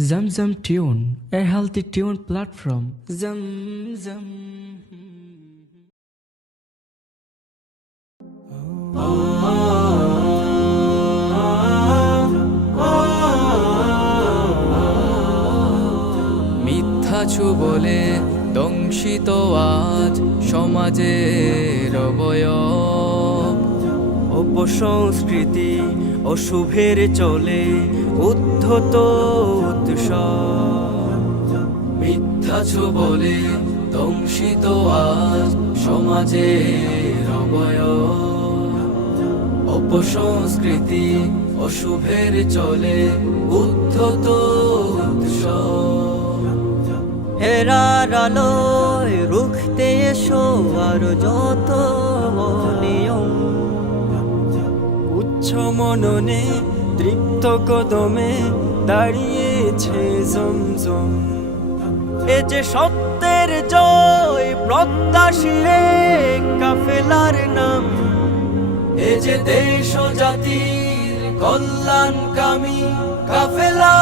Zamzam Tune, a healthy tune platform. Zamzam. মিথ্যাছু বলে দংশিত আজ সমাজের অবয়ব অপসংস্কৃতি অশুভের চলে উদ্ধত মিথ্যাছু বলে দংশিত আজ অবয়ব অপসংস্কৃতি অশুভের চলে উদ্ধত হেরার আলোয় রুখতে এসো আর যত নিয়ম উচ্চ মননে তৃপ্ত কদমে দাঁড়িয়েছে জমজম। এ যে সত্যের জয় প্রত্যাশীরে কাফেলার নাম এ যে দেশ জাতির কল্যাণকামী কাফেলা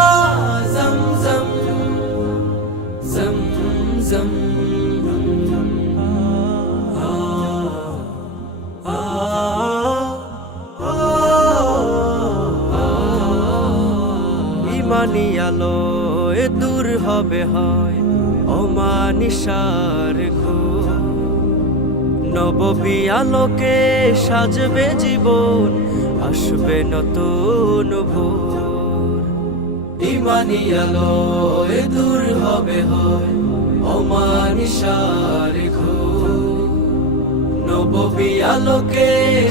জমজম জমজম ইমানি আলো এ দূর হবে হয় অমানিসার ঘোর? নববী আলোকে সাজবে জীবন, আসবে নতুন ভোর। ইমানি আলো দূর হবে হয় অমানিসার ঘোর। নববী আলোকে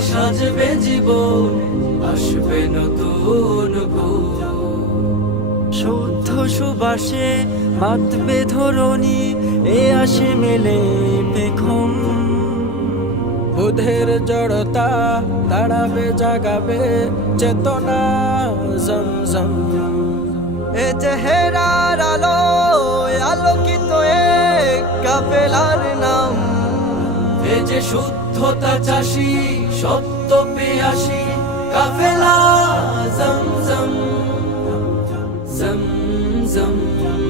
সাজবে জীবন, আসবে নতুন ভোর। সুবাসে মাতবে ধরণী এ আসে মেলে পেখম। বুধের জড়তা দাঁড়াবে, জাগাবে চেতনা জমজম এ চেহারার আলো আলোকিত এক কাফেলার নাম। এ যে শুদ্ধতা চাষি, সত্য পেয়াসি কাফেলা জমজম জমজম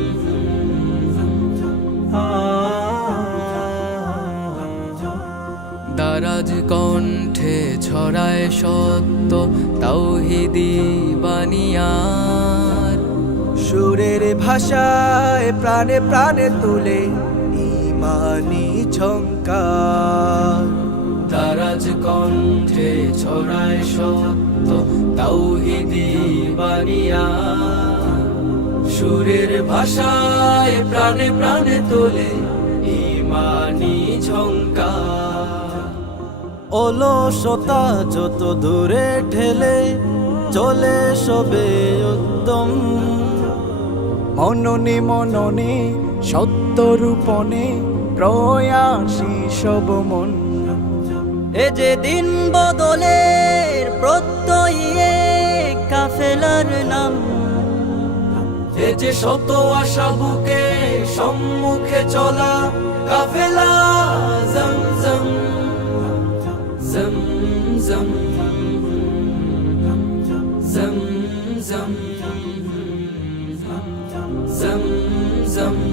দারাজ কণ্ঠে ছড়ায় সত্য তাওহিদি বানিয়ার সুরের ভাষায় প্রাণে প্রাণে তুলে ইমানি ঝঙ্কার দারাজ কণ্ঠে ছড়ায় সত্য তাওহিদি বানিয়ার সুরের ভাষায় প্রাণে প্রাণে তোলে ইমানি ঝঙ্কার অলসতা যত দূরে ঠেলে চলে সবে উত্তম। মননে মননে সত্য রূপনে প্রয়াসী সব মন। এ যে দিন বদলের প্রত্যয়ে কাফেলার নাম। এ যে শত আশা বুকে সম্মুখে চলা কাফেলা জম জম জম জম জম জম জম জমজম